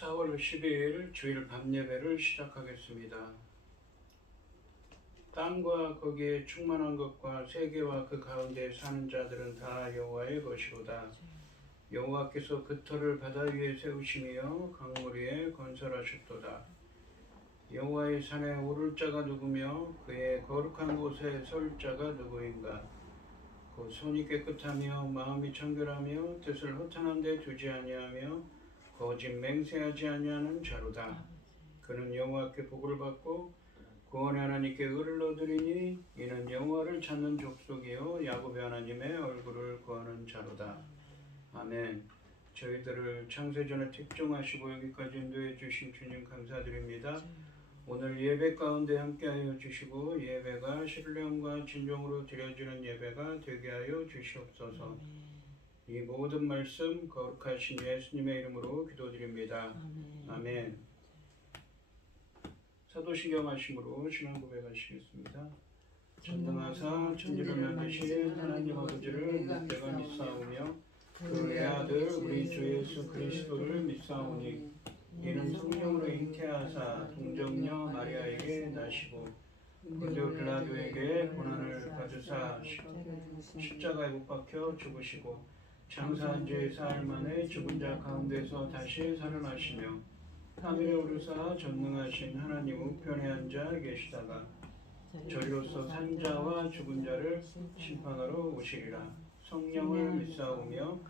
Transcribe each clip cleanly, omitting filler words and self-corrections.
4월 12일 주일 밤예배를 시작하겠습니다. 땅과 거기에 충만한 것과 세계와 그 가운데 사는 자들은 다 여호와의 것이로다. 여호와께서 그 터를 바다 위에 세우시며 강물 위에 건설하셨도다. 여호와의 산에 오를 자가 누구며 그의 거룩한 곳에 설 자가 누구인가? 그 손이 깨끗하며 마음이 청결하며 뜻을 허탄한 데 두지 아니하며 거짓 맹세하지 아니하는 자로다. 그는 여호와께 복을 받고 구원의 하나님께 의를 얻으리니 이는 여호와를 찾는 족속이요 야곱의 하나님의 얼굴을 구하는 자로다. 아멘. 저희들을 창세전에 택정하시고 여기까지 인도해 주신 주님 감사드립니다. 오늘 예배 가운데 함께하여 주시고 예배가 신령과 진정으로 드려지는 예배가 되게 하여 주시옵소서. 이 모든 말씀 거룩하신 예수님의 이름으로 기도드립니다. 아멘. 사도신경 하심으로 신앙 고백하시겠습니다. 전능하사 천지를 만드신 하나님 아버지를 내가 믿사오며 그의 아들 우리 주 예수 그리스도를 믿사오니 이는 성령으로 잉태하사 동정녀 마리아에게 나시고 본디오 빌라도에게 고난을 받으사 십자가에 못 박혀 죽으시고 장사한 지 사흘 만에 죽은 자 가운데서 다시 살아나시며 하늘에 오르사 전능하신 하나님 우편에 앉아 계시다가 저리로서 산 자와 죽은 자를 심판하러 오시리라. 성령을 믿사오며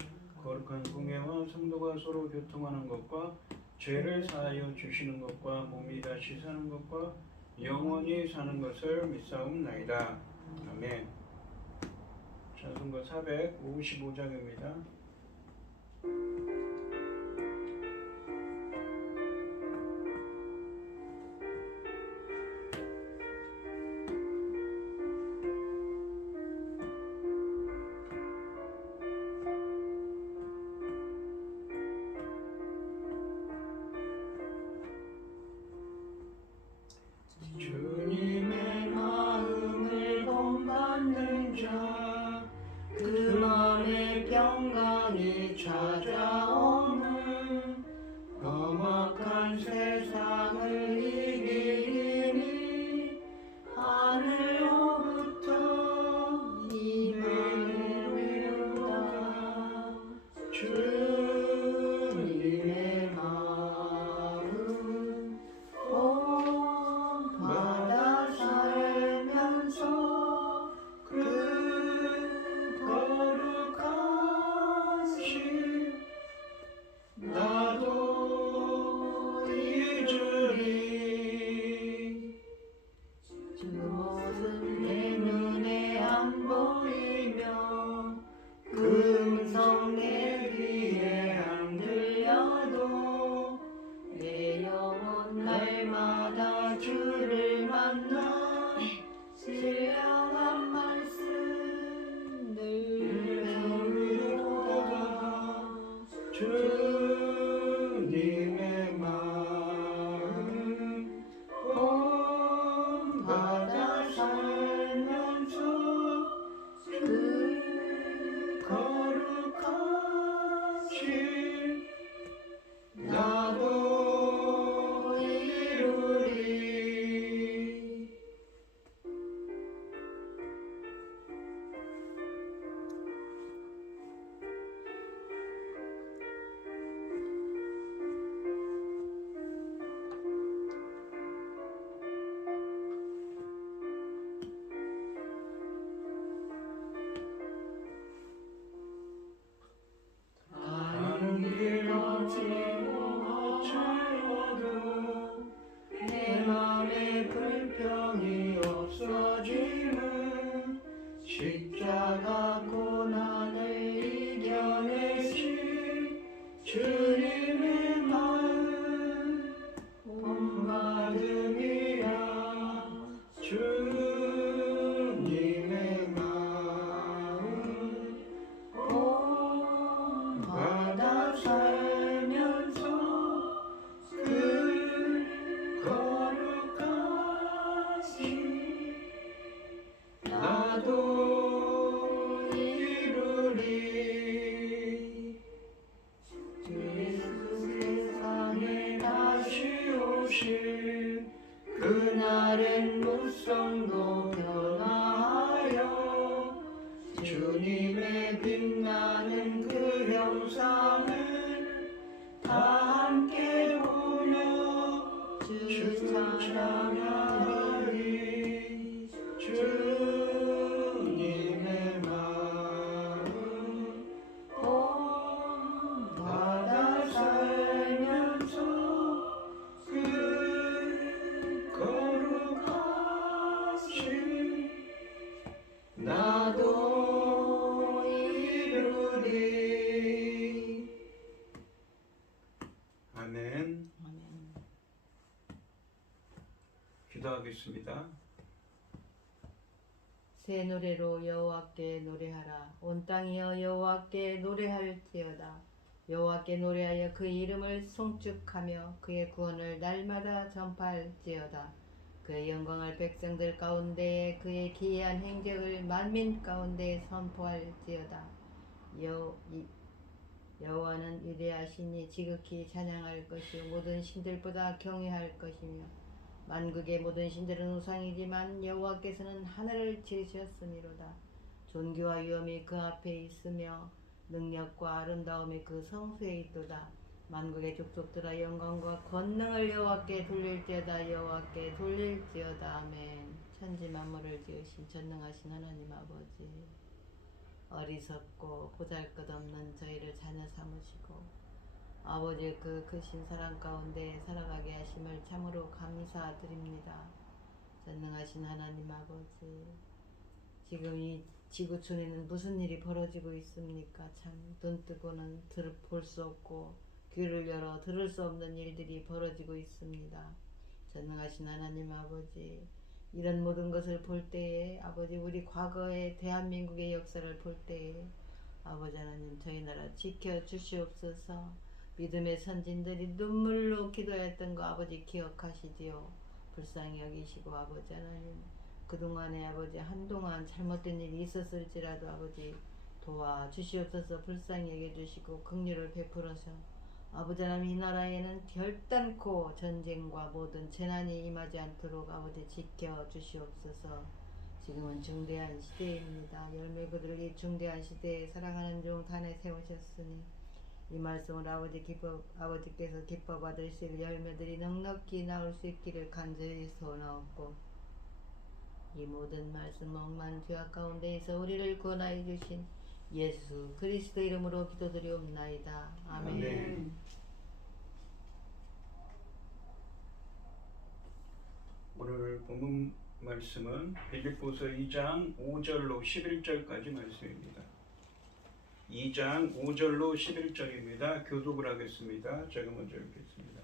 거룩한 공예와 성도가 서로 교통하는 것과 죄를 사하여 주시는 것과 몸이 다시 사는 것과 영원히 사는 것을 믿사옵나이다. 아멘. 찬송가 455장입니다. 주님의 마음을 본받는 자, 그 맘에 평강이 찾아오는 험악한 세상을 이기니 하늘로부터 이름을 외우다. 주님의 마음 받아 살면서 그 거룩하신 나도 잊으리. 주 모습 내 눈에 안 보이며 그 음성 내 귀에 안 들려도 내 영혼 날마다 주를 만나 신령한 말씀 늘 배우리로다. 주님의 마음 본받아 살면서 그 거룩하신 나도 이루리. 가는 길 어찌고 어찌어도 내 맘에 불평이 없어짐은 십자가 고난을 이겨내신 주님의 마음 본받음이라. 주님의 마음 본받아 살면서 그 거룩하신 나도 이루리. 주의 아멘. 아멘. 기도하겠습니다. 새 노래로 여호와께 노래하라. 온 땅이여 여호와께 노래할지어다. 여호와께 노래하여 그의 이름을 송축하며 그의 구원을 날마다 전파할지어다. 그의 영광을 백성들 가운데에 그의 기이한 행적을 만민 가운데 선포할지어다. 여호와는 위대하시니 지극히 찬양할 것이요 모든 신들보다 경외할 것이며 만국의 모든 신들은 우상이지만 여호와께서는 하늘을 지으셨음이로다. 존귀와 위엄이 그 앞에 있으며 능력과 아름다움이 그 성소에 있도다. 만국의 족속들아 영광과 권능을 여호와께 돌릴지어다. 여호와께 돌릴지어다. 아멘. 천지 만물을 지으신 전능하신 하나님 아버지, 어리석고 보잘것없는 저희를 자녀 삼으시고 아버지 그 크신 사랑 가운데 살아가게 하심을 참으로 감사드립니다. 전능하신 하나님 아버지, 지금 이 지구촌에는 무슨 일이 벌어지고 있습니까? 참 눈 뜨고는 볼 수 없고 귀를 열어 들을 수 없는 일들이 벌어지고 있습니다. 전능하신 하나님 아버지, 이런 모든 것을 볼 때에 아버지 우리 과거의 대한민국의 역사를 볼 때에 아버지 하나님 저희 나라 지켜주시옵소서. 믿음의 선진들이 눈물로 기도했던 거 아버지 기억하시지요. 불쌍히 여기시고 아버지 하나님 그동안에 아버지 한동안 잘못된 일이 있었을지라도 아버지 도와주시옵소서. 불쌍히 여겨주시고 긍휼을 베풀어서 아버지 하나님 이 나라에는 결단코 전쟁과 모든 재난이 임하지 않도록 아버지 지켜주시옵소서. 지금은 중대한 시대입니다. 열매 그들을 이 중대한 시대에 사랑하는 종 단에 세우셨으니 이 말씀을 아버지께서 기뻐 받으실 열매들이 넉넉히 나올 수 있기를 간절히 소원하옵고 이 모든 말씀 억만 죄악 가운데에서 우리를 구원하여 주신 예수 그리스도 이름으로 기도드리옵나이다. 아멘. 아멘. 오늘 본문 말씀은 빌립보서 2장 5절로 11절까지 말씀입니다. 2장 5절로 11절입니다. 교독을 하겠습니다. 제가 먼저 읽겠습니다.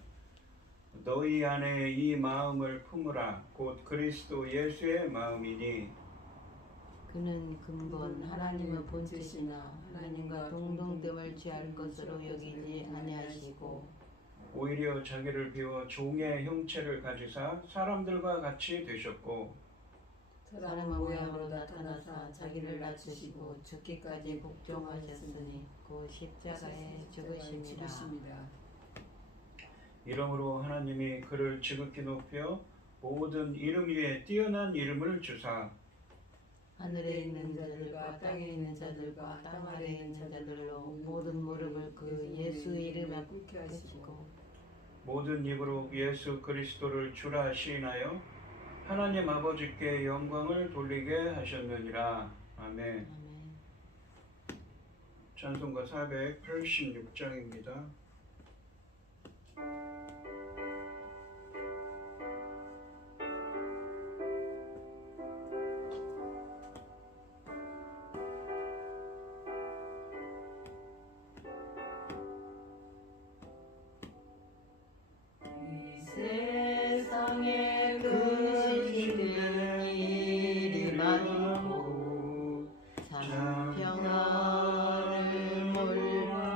너희 안에 이 마음을 품으라. 곧 그리스도 예수의 마음이니 그는 근본 하나님의 본체시나 하나님과 동등됨을 취할 것으로 여기지 아니하시고 오히려 자기를 비워 종의 형체를 가지사 사람들과 같이 되셨고 사람 모양으로 나타나사 자기를 낮추시고 죽기까지 복종하셨으니 그 십자가에 죽으심이라. 이러므로 하나님이 그를 지극히 높여 모든 이름 위에 뛰어난 이름을 주사 하늘에 있는 자들과 땅에 있는 자들과 땅 아래에 있는 자들로 모든 무릎을 그 예수 이름에 꿇게 하시고 모든 입으로 예수 그리스도를 주라 시인하여 하나님 아버지께 영광을 돌리게 하셨느니라. 아멘. 아멘. 찬송가 486장입니다. 세상에 그 힘든 일이 많고 참 평화를 몰랐구나.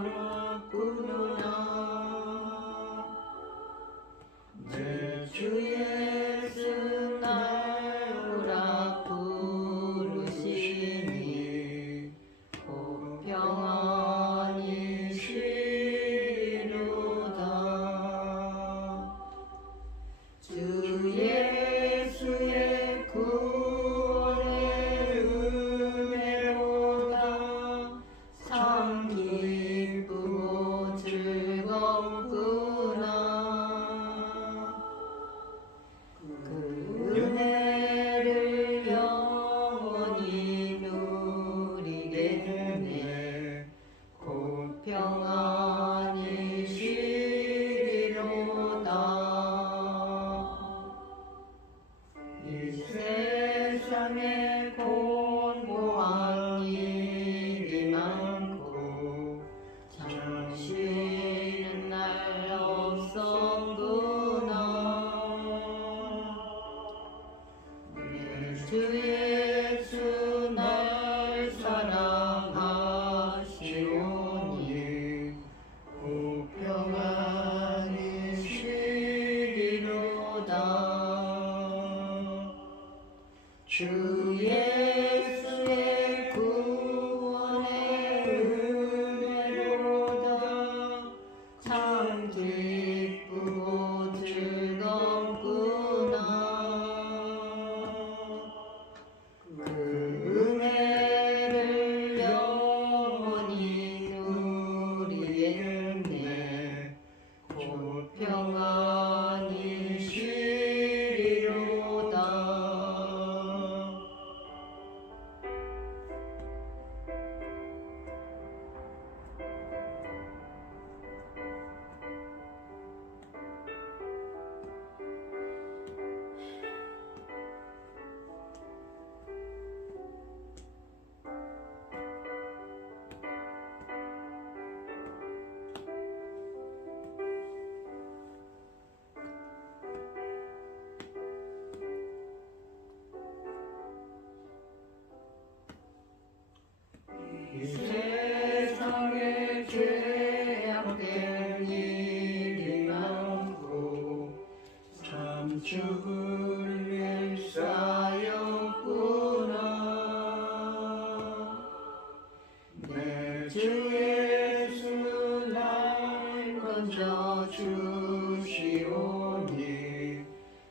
건져 주시오니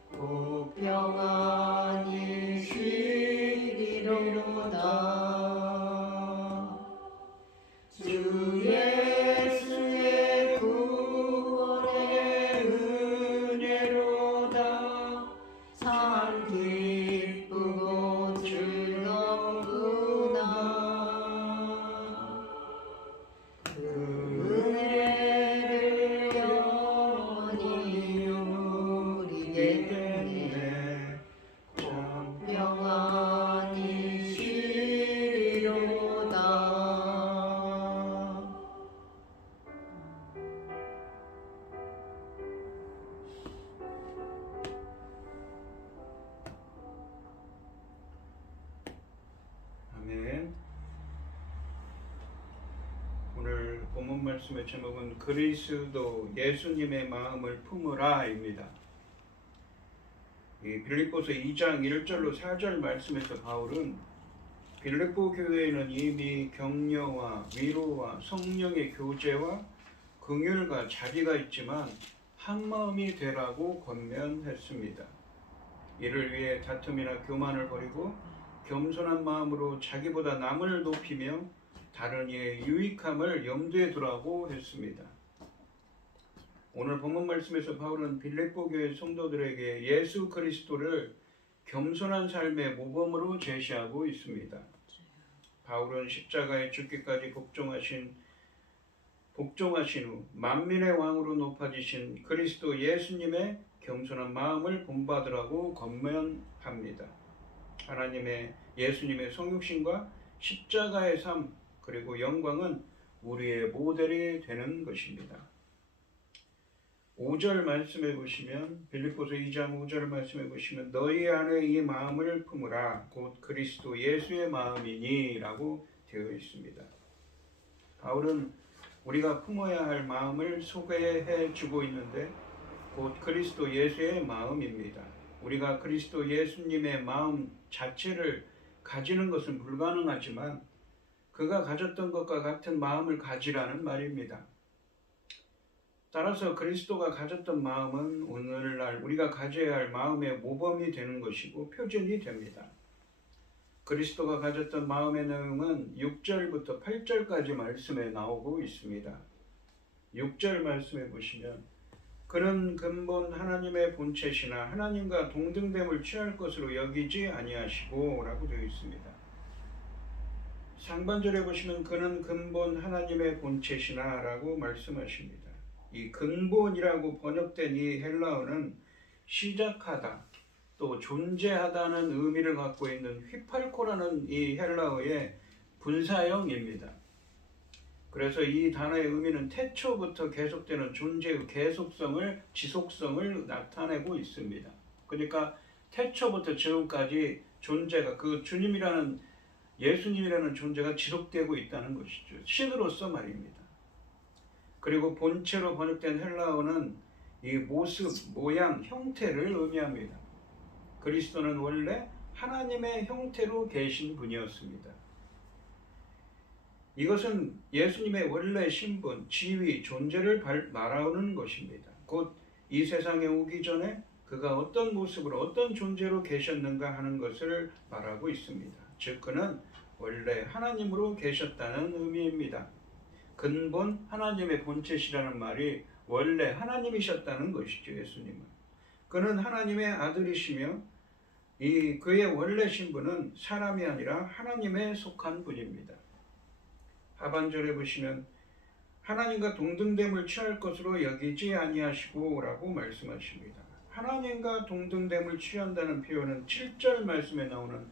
곧 평안히 쉬리로다. 주 예수의 구원의 은혜로다. 참 기쁘고 즐겁구나. 그 은혜를 영원히 누리게 되네. 참 평안히 쉬리로다. 아멘. 오늘 본문 말씀의 제목은 그리스도 예수님의 마음을 품으라입니다. 이 빌립보서 2장 1절로 4절 말씀에서 바울은 빌립보 교회에는 이미 격려와 위로와 성령의 교제와 긍휼과 자비가 있지만 한 마음이 되라고 권면했습니다. 이를 위해 다툼이나 교만을 버리고 겸손한 마음으로 자기보다 남을 높이며 다른 이의 유익함을 염두에 두라고 했습니다. 오늘 본문 말씀에서 바울은 빌립보 교회 성도들에게 예수 그리스도를 겸손한 삶의 모범으로 제시하고 있습니다. 바울은 십자가에 죽기까지 복종하신 후 만민의 왕으로 높아지신 그리스도 예수님의 겸손한 마음을 본받으라고 권면합니다. 하나님의 예수님의 성육신과 십자가의 삶 그리고 영광은 우리의 모델이 되는 것입니다. 5절 말씀해 보시면 빌립보서 2장 5절 말씀해 보시면 너희 안에 이 마음을 품으라 곧 그리스도 예수의 마음이니 라고 되어 있습니다. 바울은 우리가 품어야 할 마음을 소개해 주고 있는데 곧 그리스도 예수의 마음입니다. 우리가 그리스도 예수님의 마음 자체를 가지는 것은 불가능하지만 그가 가졌던 것과 같은 마음을 가지라는 말입니다. 따라서 그리스도가 가졌던 마음은 오늘날 우리가 가져야 할 마음의 모범이 되는 것이고 표준이 됩니다. 그리스도가 가졌던 마음의 내용은 6절부터 8절까지 말씀에 나오고 있습니다. 6절 말씀해 보시면 그는 근본 하나님의 본체시나 하나님과 동등됨을 취할 것으로 여기지 아니하시고 라고 되어 있습니다. 상반절에 보시면 그는 근본 하나님의 본체시나 라고 말씀하십니다. 이 근본이라고 번역된 이 헬라어는 시작하다 또 존재하다는 의미를 갖고 있는 휘팔코라는 이 헬라어의 분사형입니다. 그래서 이 단어의 의미는 태초부터 계속되는 존재의 계속성을 지속성을 나타내고 있습니다. 그러니까 태초부터 지금까지 존재가 그 주님이라는 예수님이라는 존재가 지속되고 있다는 것이죠. 신으로서 말입니다. 그리고 본체로 번역된 헬라어는 이 모습, 모양, 형태를 의미합니다. 그리스도는 원래 하나님의 형태로 계신 분이었습니다. 이것은 예수님의 원래 신분, 지위, 존재를 말하는 것입니다. 곧 이 세상에 오기 전에 그가 어떤 모습으로 어떤 존재로 계셨는가 하는 것을 말하고 있습니다. 즉 그는 원래 하나님으로 계셨다는 의미입니다. 근본 하나님의 본체시라는 말이 원래 하나님이셨다는 것이죠. 예수님은 그는 하나님의 아들이시며 그의 원래 신분은 사람이 아니라 하나님에 속한 분입니다. 하반절에 보시면 하나님과 동등됨을 취할 것으로 여기지 아니하시고 라고 말씀하십니다. 하나님과 동등됨을 취한다는 표현은 7절 말씀에 나오는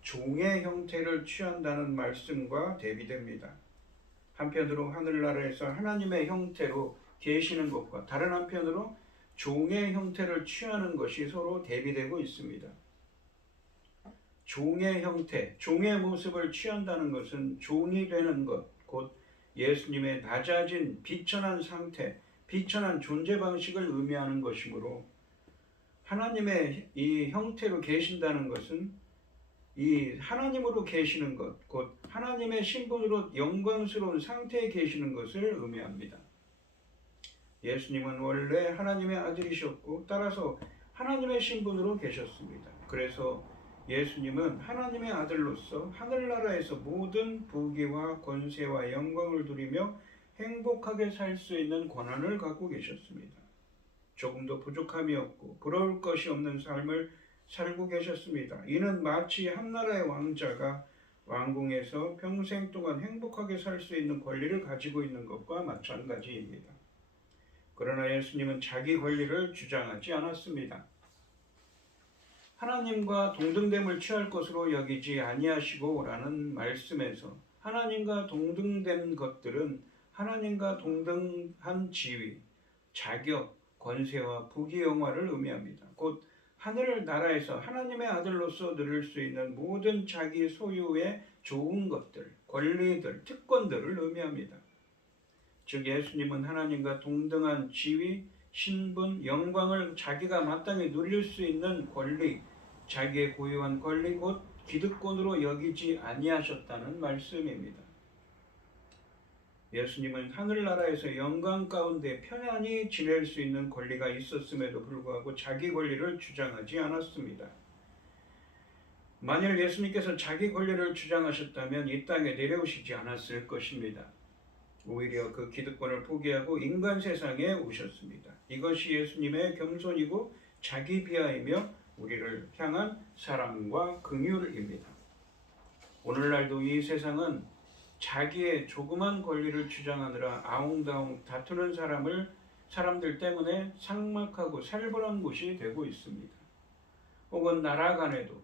종의 형태를 취한다는 말씀과 대비됩니다. 한편으로 하늘나라에서 하나님의 형태로 계시는 것과 다른 한편으로 종의 형태를 취하는 것이 서로 대비되고 있습니다. 종의 형태, 종의 모습을 취한다는 것은 종이 되는 것, 곧 예수님의 낮아진 비천한 상태, 비천한 존재 방식을 의미하는 것이므로 하나님의 이 형태로 계신다는 것은 이 하나님으로 계시는 것, 곧 하나님의 신분으로 영광스러운 상태에 계시는 것을 의미합니다. 예수님은 원래 하나님의 아들이셨고 따라서 하나님의 신분으로 계셨습니다. 그래서 예수님은 하나님의 아들로서 하늘나라에서 모든 부귀와 권세와 영광을 누리며 행복하게 살 수 있는 권한을 갖고 계셨습니다. 조금도 부족함이 없고 부러울 것이 없는 삶을 살고 계셨습니다. 이는 마치 한나라의 왕자가 왕궁에서 평생 동안 행복하게 살 수 있는 권리를 가지고 있는 것과 마찬가지입니다. 그러나 예수님은 자기 권리를 주장하지 않았습니다. 하나님과 동등됨을 취할 것으로 여기지 아니하시고 라는 말씀에서 하나님과 동등된 것들은 하나님과 동등한 지위, 자격, 권세와 부귀영화를 의미합니다. 곧 하늘 나라에서 하나님의 아들로서 누릴 수 있는 모든 자기 소유의 좋은 것들, 권리들, 특권들을 의미합니다. 즉 예수님은 하나님과 동등한 지위, 신분, 영광을 자기가 마땅히 누릴 수 있는 권리, 자기의 고유한 권리 곧 기득권으로 여기지 아니하셨다는 말씀입니다. 예수님은 하늘나라에서 영광 가운데 편안히 지낼 수 있는 권리가 있었음에도 불구하고 자기 권리를 주장하지 않았습니다. 만일 예수님께서 자기 권리를 주장하셨다면 이 땅에 내려오시지 않았을 것입니다. 오히려 그 기득권을 포기하고 인간 세상에 오셨습니다. 이것이 예수님의 겸손이고 자기 비하이며 우리를 향한 사랑과 긍휼입니다. 오늘날도 이 세상은 자기의 조그만 권리를 주장하느라 아웅다웅 다투는 사람들 때문에 삭막하고 살벌한 곳이 되고 있습니다. 혹은 나라 간에도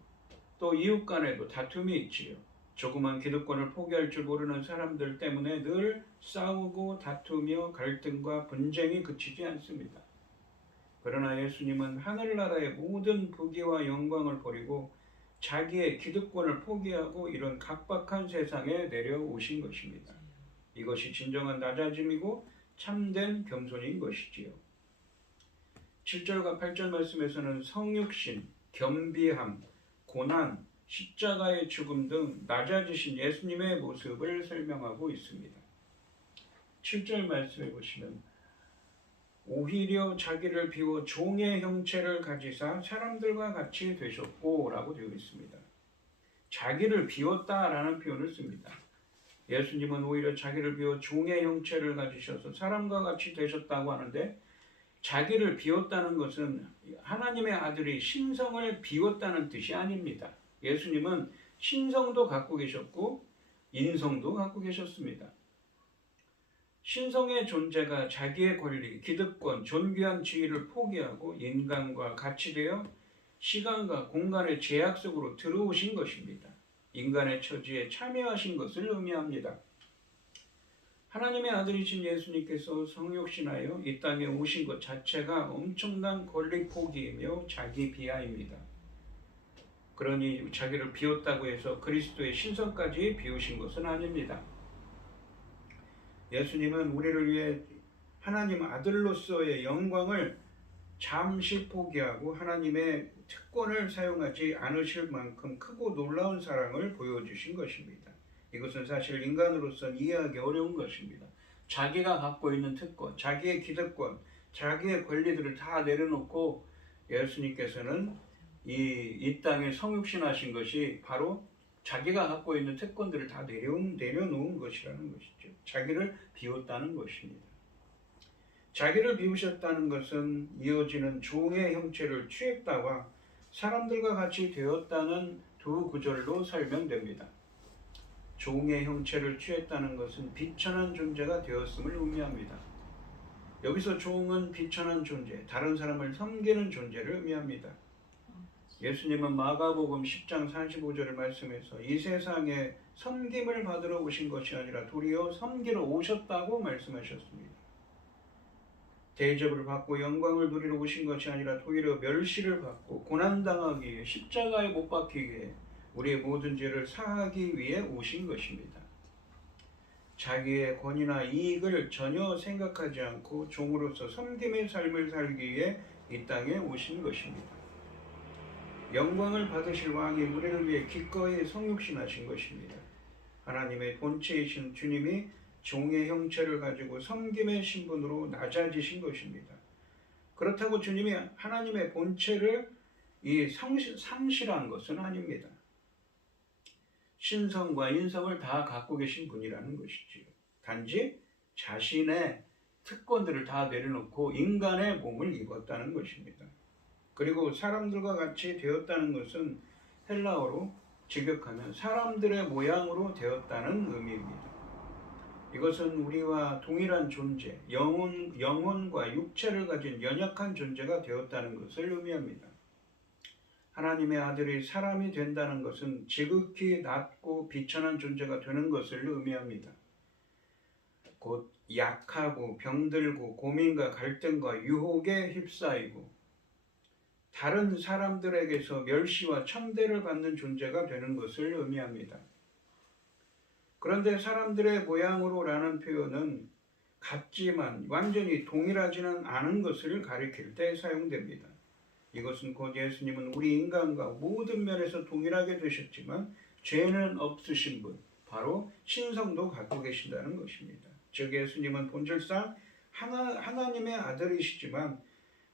또 이웃 간에도 다툼이 있지요. 조그만 기득권을 포기할 줄 모르는 사람들 때문에 늘 싸우고 다투며 갈등과 분쟁이 그치지 않습니다. 그러나 예수님은 하늘나라의 모든 부귀와 영광을 버리고 자기의 기득권을 포기하고 이런 각박한 세상에 내려오신 것입니다. 이것이 진정한 낮아짐이고 참된 겸손인 것이지요. 7절과 8절 말씀에서는 성육신, 겸비함, 고난, 십자가의 죽음 등 낮아지신 예수님의 모습을 설명하고 있습니다. 7절 말씀해 보시면 오히려 자기를 비워 종의 형체를 가지사 사람들과 같이 되셨고 라고 되어 있습니다. 자기를 비웠다라는 표현을 씁니다. 예수님은 오히려 자기를 비워 종의 형체를 가지셔서 사람과 같이 되셨다고 하는데 자기를 비웠다는 것은 하나님의 아들이 신성을 비웠다는 뜻이 아닙니다. 예수님은 신성도 갖고 계셨고 인성도 갖고 계셨습니다. 신성의 존재가 자기의 권리, 기득권, 존귀한 지위를 포기하고 인간과 같이 되어 시간과 공간의 제약 속으로 들어오신 것입니다. 인간의 처지에 참여하신 것을 의미합니다. 하나님의 아들이신 예수님께서 성육신하여 이 땅에 오신 것 자체가 엄청난 권리 포기이며 자기 비하입니다. 그러니 자기를 비웠다고 해서 그리스도의 신성까지 비우신 것은 아닙니다. 예수님은 우리를 위해 하나님 아들로서의 영광을 잠시 포기하고 하나님의 특권을 사용하지 않으실 만큼 크고 놀라운 사랑을 보여주신 것입니다. 이것은 사실 인간으로서는 이해하기 어려운 것입니다. 자기가 갖고 있는 특권, 자기의 기득권, 자기의 권리들을 다 내려놓고 예수님께서는 이 땅에 성육신하신 것이 바로 자기가 갖고 있는 특권들을 다 내려놓은 것이라는 것이죠. 자기를 비웠다는 것입니다. 자기를 비우셨다는 것은 이어지는 종의 형체를 취했다와 사람들과 같이 되었다는 두 구절로 설명됩니다. 종의 형체를 취했다는 것은 비천한 존재가 되었음을 의미합니다. 여기서 종은 비천한 존재, 다른 사람을 섬기는 존재를 의미합니다. 예수님은 마가복음 10장 45절을 말씀해서 이 세상에 섬김을 받으러 오신 것이 아니라 도리어 섬기러 오셨다고 말씀하셨습니다. 대접을 받고 영광을 누리러 오신 것이 아니라 도리어 멸시를 받고 고난당하기 위해 십자가에 못 박히기 위해 우리의 모든 죄를 사하기 위해 오신 것입니다. 자기의 권위나 이익을 전혀 생각하지 않고 종으로서 섬김의 삶을 살기 위해 이 땅에 오신 것입니다. 영광을 받으실 왕이 우리를 위해 기꺼이 성육신하신 것입니다. 하나님의 본체이신 주님이 종의 형체를 가지고 섬김의 신분으로 낮아지신 것입니다. 그렇다고 주님이 하나님의 본체를 상실한 것은 아닙니다. 신성과 인성을 다 갖고 계신 분이라는 것이지요. 단지 자신의 특권들을 다 내려놓고 인간의 몸을 입었다는 것입니다. 그리고 사람들과 같이 되었다는 것은 헬라어로 직역하면 사람들의 모양으로 되었다는 의미입니다. 이것은 우리와 동일한 존재, 영혼과 육체를 가진 연약한 존재가 되었다는 것을 의미합니다. 하나님의 아들이 사람이 된다는 것은 지극히 낮고 비천한 존재가 되는 것을 의미합니다. 곧 약하고 병들고 고민과 갈등과 유혹에 휩싸이고 다른 사람들에게서 멸시와 천대를 받는 존재가 되는 것을 의미합니다. 그런데 사람들의 모양으로라는 표현은 같지만 완전히 동일하지는 않은 것을 가리킬 때 사용됩니다. 이것은 곧 예수님은 우리 인간과 모든 면에서 동일하게 되셨지만 죄는 없으신 분, 바로 신성도 갖고 계신다는 것입니다. 즉 예수님은 본질상 하나님의 아들이시지만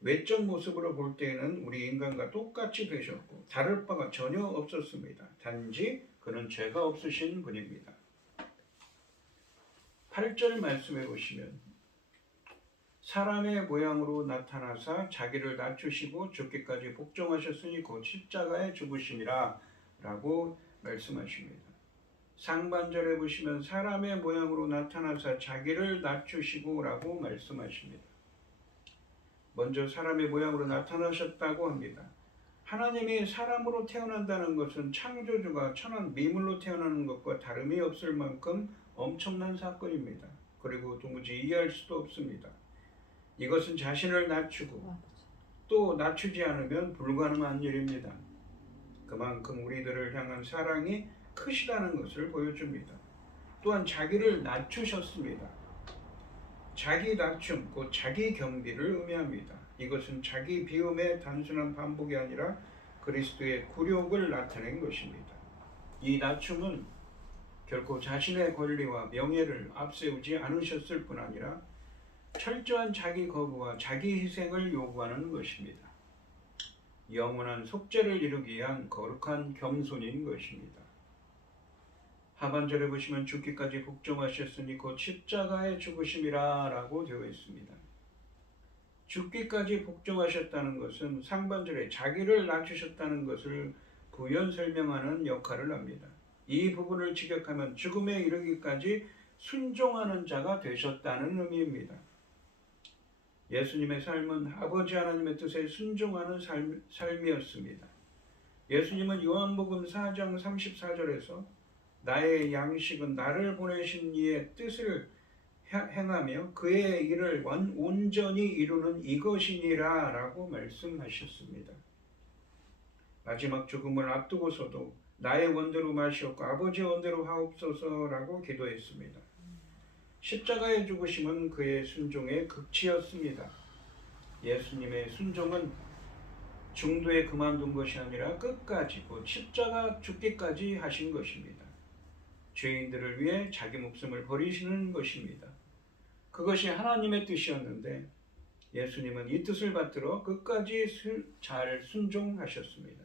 외적 모습으로 볼 때에는 우리 인간과 똑같이 되셨고 다를 바가 전혀 없었습니다. 단지 그는 죄가 없으신 분입니다. 8절 말씀해 보시면 사람의 모양으로 나타나사 자기를 낮추시고 죽기까지 복종하셨으니 곧 십자가에 죽으심이라 라고 말씀하십니다. 상반절에 보시면 사람의 모양으로 나타나사 자기를 낮추시고 라고 말씀하십니다. 먼저 사람의 모양으로 나타나셨다고 합니다. 하나님이 사람으로 태어난다는 것은 창조주가 천한 미물로 태어나는 것과 다름이 없을 만큼 엄청난 사건입니다. 그리고 도무지 이해할 수도 없습니다. 이것은 자신을 낮추고 또 낮추지 않으면 불가능한 일입니다. 그만큼 우리들을 향한 사랑이 크시다는 것을 보여줍니다. 또한 자기를 낮추셨습니다. 자기 낮춤, 곧 자기 겸비를 의미합니다. 이것은 자기 비움의 단순한 반복이 아니라 그리스도의 굴욕을 나타낸 것입니다. 이 낮춤은 결코 자신의 권리와 명예를 앞세우지 않으셨을 뿐 아니라 철저한 자기 거부와 자기 희생을 요구하는 것입니다. 영원한 속죄를 이루기 위한 거룩한 겸손인 것입니다. 하반절에 보시면 죽기까지 복종하셨으니 곧 십자가에 죽으심이라 라고 되어 있습니다. 죽기까지 복종하셨다는 것은 상반절에 자기를 낮추셨다는 것을 부연 설명하는 역할을 합니다. 이 부분을 직역하면 죽음에 이르기까지 순종하는 자가 되셨다는 의미입니다. 예수님의 삶은 아버지 하나님의 뜻에 순종하는 삶이었습니다. 예수님은 요한복음 4장 34절에서 나의 양식은 나를 보내신 이의 뜻을 행하며 그의 일을 온전히 이루는 이것이니라 라고 말씀하셨습니다. 마지막 죽음을 앞두고서도 나의 원대로 마시옵고 아버지의 원대로 하옵소서라고 기도했습니다. 십자가의 죽으심은 그의 순종의 극치였습니다. 예수님의 순종은 중도에 그만둔 것이 아니라 끝까지 곧 십자가 죽기까지 하신 것입니다. 죄인들을 위해 자기 목숨을 버리시는 것입니다. 그것이 하나님의 뜻이었는데 예수님은 이 뜻을 받들어 끝까지 잘 순종하셨습니다.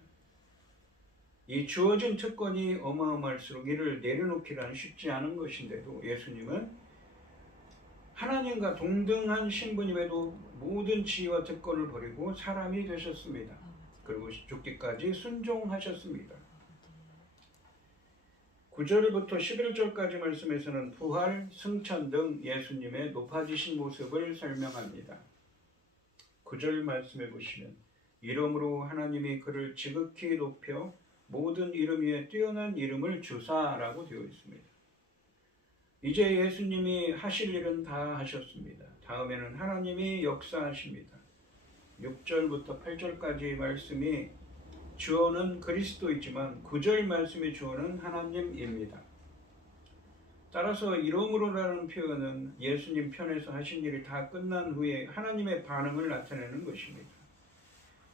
이 주어진 특권이 어마어마할수록 이를 내려놓기란 쉽지 않은 것인데도 예수님은 하나님과 동등한 신분임에도 모든 지위와 특권을 버리고 사람이 되셨습니다. 그리고 죽기까지 순종하셨습니다. 9절부터 11절까지 말씀에서는 부활, 승천 등 예수님의 높아지신 모습을 설명합니다. 9절 말씀해 보시면 이름으로 하나님이 그를 지극히 높여 모든 이름 위에 뛰어난 이름을 주사라고 되어 있습니다. 이제 예수님이 하실 일은 다 하셨습니다. 다음에는 하나님이 역사하십니다. 6절부터 8절까지 말씀이 주어는 그리스도이지만 9절 말씀의 주어는 하나님입니다. 따라서 이름으로라는 표현은 예수님 편에서 하신 일이 다 끝난 후에 하나님의 반응을 나타내는 것입니다.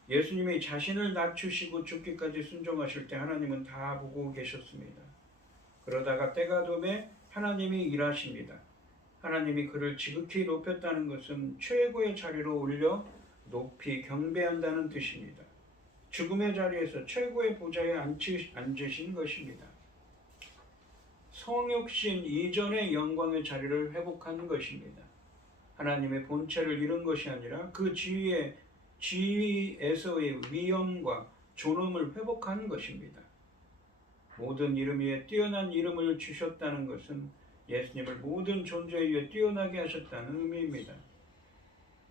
예수님이 자신을 낮추시고 죽기까지 순종하실 때 하나님은 다 보고 계셨습니다. 그러다가 때가 되매 하나님이 일하십니다. 하나님이 그를 지극히 높였다는 것은 최고의 자리로 올려 높이 경배한다는 뜻입니다. 죽음의 자리에서 최고의 보좌에 앉으신 것입니다. 성육신 이전의 영광의 자리를 회복한 것입니다. 하나님의 본체를 잃은 것이 아니라 그 지위에서의 위엄과 존엄을 회복한 것입니다. 모든 이름 위에 뛰어난 이름을 주셨다는 것은 예수님을 모든 존재 위에 뛰어나게 하셨다는 의미입니다.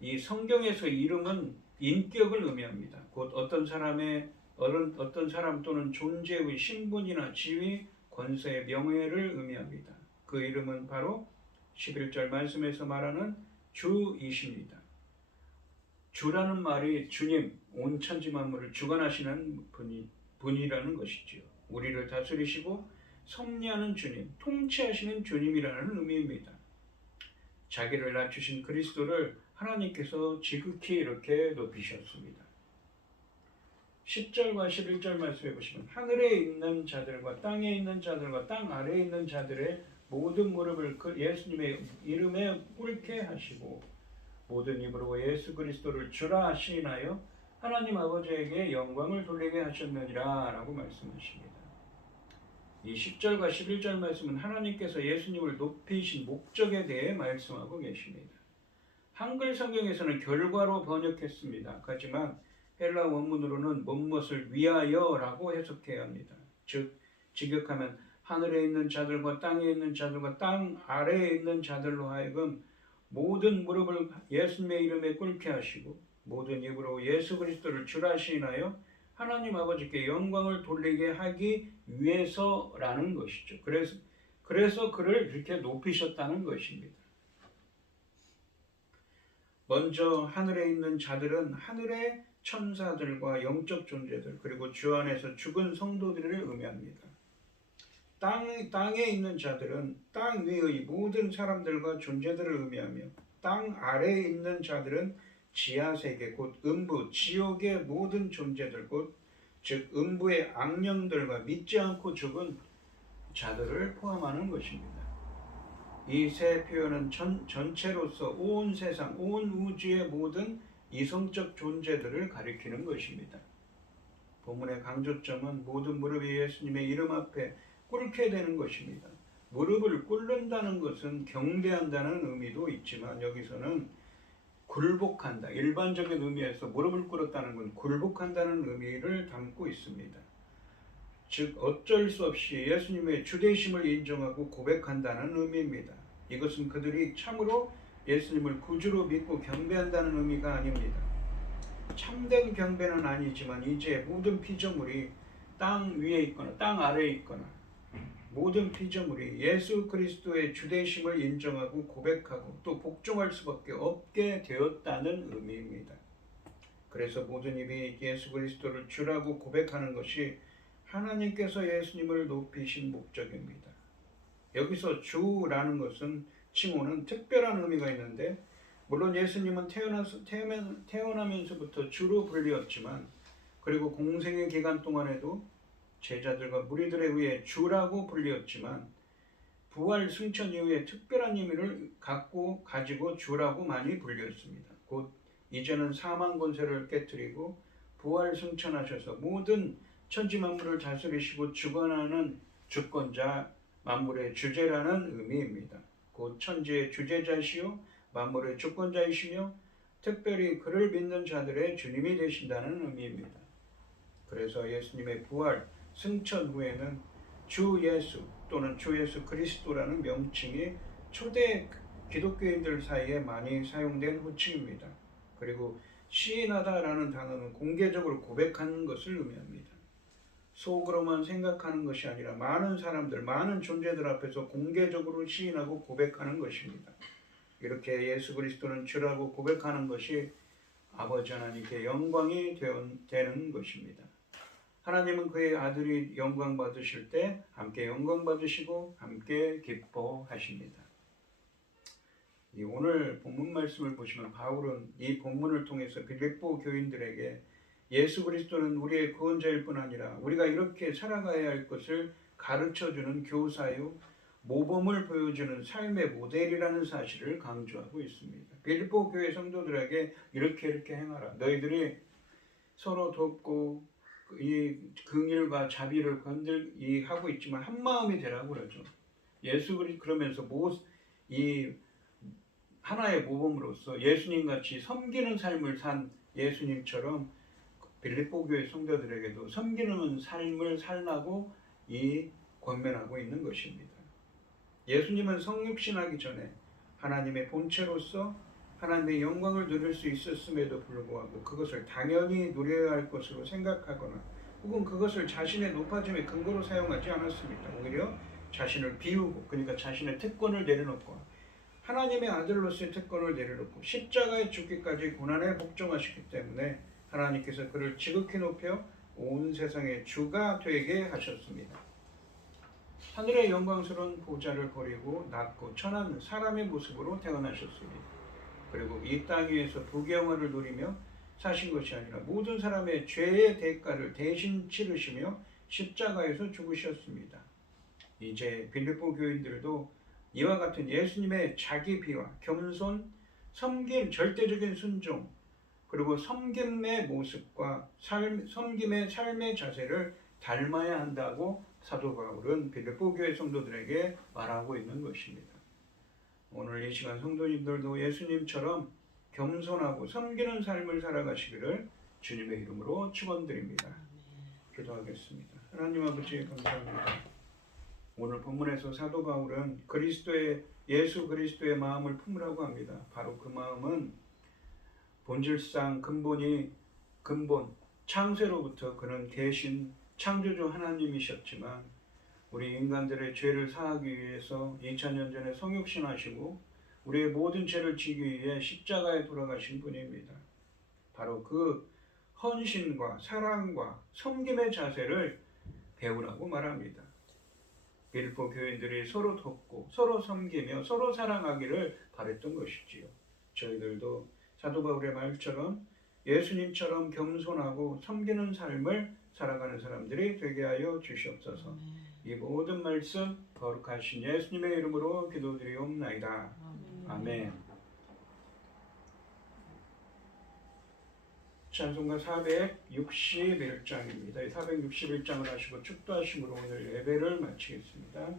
이 성경에서 이름은 인격을 의미합니다. 곧 어떤 사람 또는 존재의 신분이나 지위, 권세의 명예를 의미합니다. 그 이름은 바로 11절 말씀에서 말하는 주이십니다. 주라는 말이 주님, 온 천지 만물을 주관하시는 분이라는 것이지요. 우리를 다스리시고 섭리하는 주님, 통치하시는 주님이라는 의미입니다. 자기를 낮추신 그리스도를 하나님께서 지극히 이렇게 높이셨습니다. 10절과 11절 말씀해 보시면 하늘에 있는 자들과 땅에 있는 자들과 땅 아래에 있는 자들의 모든 무릎을 그 예수님의 이름에 꿇게 하시고 모든 입으로 예수 그리스도를 주라 시인하여 하나님 아버지에게 영광을 돌리게 하셨느니라 라고 말씀하십니다. 이 10절과 11절 말씀은 하나님께서 예수님을 높이신 목적에 대해 말씀하고 계십니다. 한글 성경에서는 결과로 번역했습니다. 하지만 헬라 원문으로는 무엇을 위하여라고 해석해야 합니다. 즉 직역하면 하늘에 있는 자들과 땅에 있는 자들과 땅 아래에 있는 자들로 하여금 모든 무릎을 예수님의 이름에 꿇게 하시고 모든 입으로 예수 그리스도를 주라 시인하여 하나님 아버지께 영광을 돌리게 하기 위해서라는 것이죠. 그래서 그를 이렇게 높이셨다는 것입니다. 먼저 하늘에 있는 자들은 하늘의 천사들과 영적 존재들 그리고 주 안에서 죽은 성도들을 의미합니다. 땅에 있는 자들은 땅 위의 모든 사람들과 존재들을 의미하며 땅 아래에 있는 자들은 지하세계 곧 음부, 지옥의 모든 존재들 즉 음부의 악령들과 믿지 않고 죽은 자들을 포함하는 것입니다. 이 세 표현은 전체로서 온 세상, 온 우주의 모든 이성적 존재들을 가리키는 것입니다. 본문의 강조점은 모든 무릎이 예수님의 이름 앞에 꿇게 되는 것입니다. 무릎을 꿇는다는 것은 경배한다는 의미도 있지만 여기서는 굴복한다. 일반적인 의미에서 무릎을 꿇었다는 건 굴복한다는 의미를 담고 있습니다. 즉 어쩔 수 없이 예수님의 주되심을 인정하고 고백한다는 의미입니다. 이것은 그들이 참으로 예수님을 구주로 믿고 경배한다는 의미가 아닙니다. 참된 경배는 아니지만 이제 모든 피조물이 땅 위에 있거나 땅 아래에 있거나 모든 피조물이 예수 그리스도의 주되심을 인정하고 고백하고 또 복종할 수밖에 없게 되었다는 의미입니다. 그래서 모든 입이 예수 그리스도를 주라고 고백하는 것이 하나님께서 예수님을 높이신 목적입니다. 여기서 주라는 것은 칭호는 특별한 의미가 있는데 물론 예수님은 태어나면서부터 주로 불리었지만 그리고 공생의 기간 동안에도 제자들과 무리들에 의해 주라고 불리었지만 부활 승천 이후에 특별한 의미를 가지고 주라고 많이 불렸습니다. 곧 이제는 사망 권세를 깨뜨리고 부활 승천하셔서 모든 천지 만물을 다스리시고 주관하는 주권자 만물의 주제라는 의미입니다. 곧 천지의 주제자시요 만물의 주권자이시며 특별히 그를 믿는 자들의 주님이 되신다는 의미입니다. 그래서 예수님의 부활 승천 후에는 주 예수 또는 주 예수 그리스도라는 명칭이 초대 기독교인들 사이에 많이 사용된 호칭입니다. 그리고 시인하다라는 단어는 공개적으로 고백하는 것을 의미합니다. 속으로만 생각하는 것이 아니라 많은 사람들, 많은 존재들 앞에서 공개적으로 시인하고 고백하는 것입니다. 이렇게 예수 그리스도는 주라고 고백하는 것이 아버지 하나님께 영광이 되는 것입니다. 하나님은 그의 아들이 영광 받으실 때 함께 영광 받으시고 함께 기뻐하십니다. 오늘 본문 말씀을 보시면 바울은 이 본문을 통해서 빌립보 교인들에게 예수 그리스도는 우리의 구원자일 뿐 아니라 우리가 이렇게 살아가야 할 것을 가르쳐주는 교사요 모범을 보여주는 삶의 모델이라는 사실을 강조하고 있습니다. 빌립보 교회 성도들에게 이렇게 행하라. 너희들이 서로 돕고 이 긍휼과 자비를 하고 있지만 한 마음이 되라고 그러죠. 예수 그러면서 이 하나의 모범으로서 예수님 같이 섬기는 삶을 산 예수님처럼 빌립보 교회 성도들에게도 섬기는 삶을 살라고 권면하고 있는 것입니다. 예수님은 성육신하기 전에 하나님의 본체로서 하나님의 영광을 누릴 수 있었음에도 불구하고 그것을 당연히 누려야 할 것으로 생각하거나 혹은 그것을 자신의 높아짐의 근거로 사용하지 않았습니다. 오히려 자신을 비우고, 그러니까 자신의 특권을 내려놓고 하나님의 아들로서의 특권을 내려놓고 십자가에 죽기까지 고난에 복종하셨기 때문에 하나님께서 그를 지극히 높여 온 세상의 주가 되게 하셨습니다. 하늘의 영광스러운 보좌를 버리고 낮고 천한 사람의 모습으로 태어나셨습니다. 그리고 이 땅 위에서 부귀영화를 누리며 사신 것이 아니라 모든 사람의 죄의 대가를 대신 치르시며 십자가에서 죽으셨습니다. 이제 빌립보 교인들도 이와 같은 예수님의 자기 비하, 겸손, 섬김, 절대적인 순종, 그리고 섬김의 모습과 섬김의 삶의 자세를 닮아야 한다고 사도 바울은 빌립보 교회 성도들에게 말하고 있는 것입니다. 오늘 이 시간 성도님들도 예수님처럼 겸손하고 섬기는 삶을 살아가시기를 주님의 이름으로 축원드립니다. 기도하겠습니다. 하나님 아버지 감사합니다. 오늘 본문에서 사도 바울은 예수 그리스도의 마음을 품으라고 합니다. 바로 그 마음은 본질상 근본 창세로부터 그는 대신 창조주 하나님이셨지만 우리 인간들의 죄를 사하기 위해서 2000년 전에 성육신하시고 우리의 모든 죄를 지기 위해 십자가에 돌아가신 분입니다. 바로 그 헌신과 사랑과 섬김의 자세를 배우라고 말합니다. 빌립보 교인들이 서로 돕고 서로 섬기며 서로 사랑하기를 바랬던 것이지요. 저희들도 사도 바울의 말처럼 예수님처럼 겸손하고 섬기는 삶을 살아가는 사람들이 되게 하여 주시옵소서. 이 모든 말씀 거룩하신 예수님의 이름으로 기도드리옵나이다. 아멘. 찬송가 461장입니다. 461장을 하시고 축도하심으로 오늘 예배를 마치겠습니다.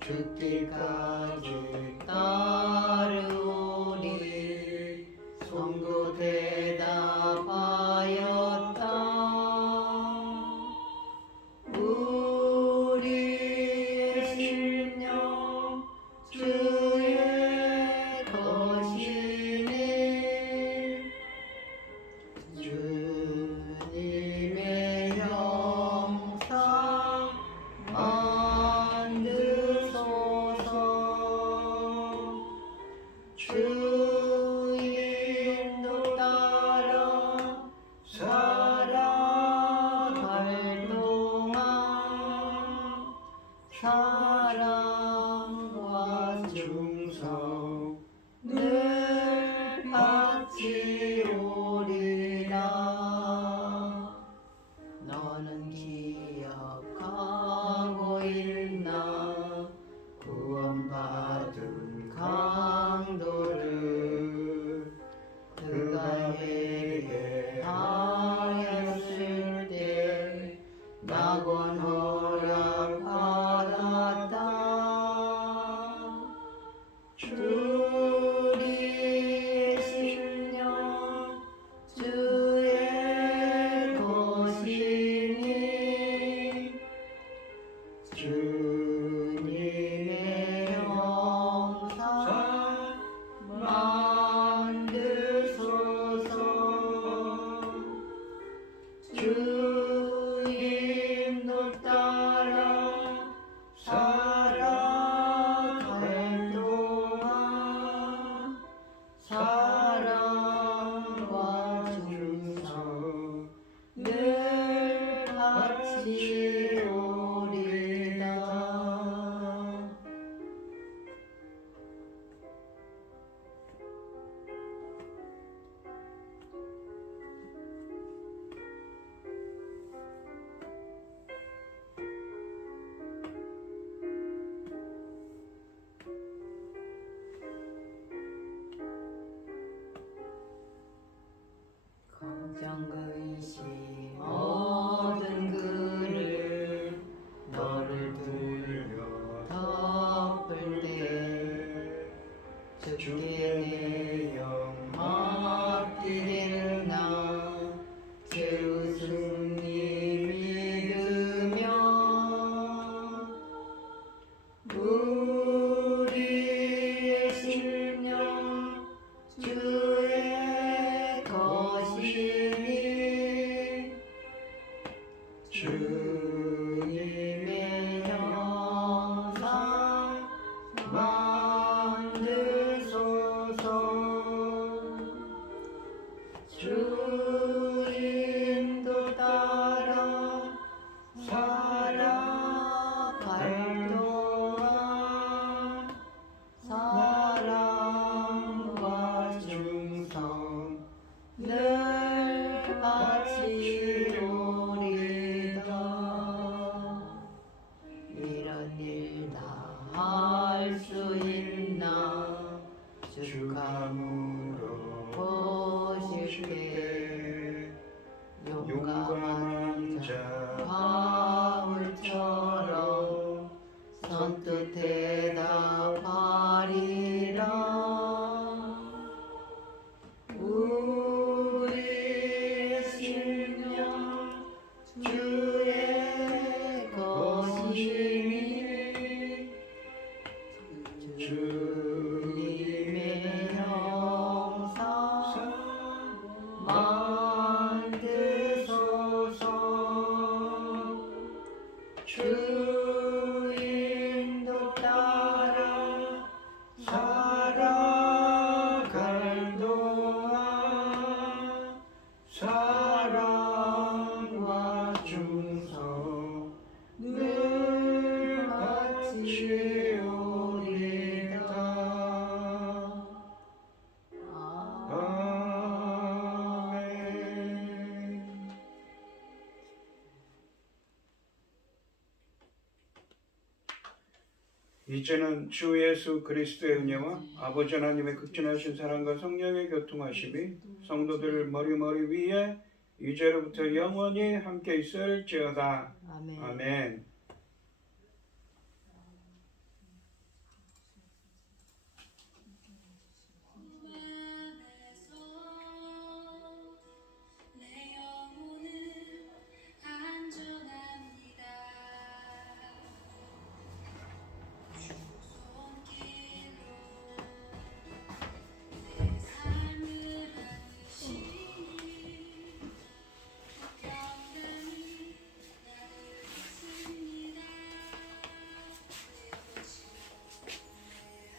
죽기까지 따르오니 성도 대답하였다. 우리의 심령 주의 것이니 주님의 형상 주 인도 따라 살아갈 동안 사랑과 충성 늘 바치오리라. 너는 기억하고 있나 구원받은 강도를 그가 회개하였을 때 낙원 허락받았다. 우리의 심령 주의 것이니 주님의 형상 주께 내 영광 드리나 주 승리 믿으며 우리의 심령 주의 것이니 주님의 형상 만드소서. 주 인도 따라 살아갈 동안 사랑과 충성 늘 바치오리다. 이런 일 다 할 수 있나 주감으로 보실게. 용감한 자 바울처럼 선뜻 대답하리라. 우리의 심령 주의 것이니 주님의 형상 만드소서. 주 인도 따라 살아갈 동안 사랑과 충성 늘 바치오리다. 아멘. 이제는 주 예수 그리스도의 은혜와 아버지 하나님의 극진하신 사랑과 성령의 교통하심이 성도들 머리 위에 이제로부터 영원히 함께 있을지어다. 아멘. 아멘.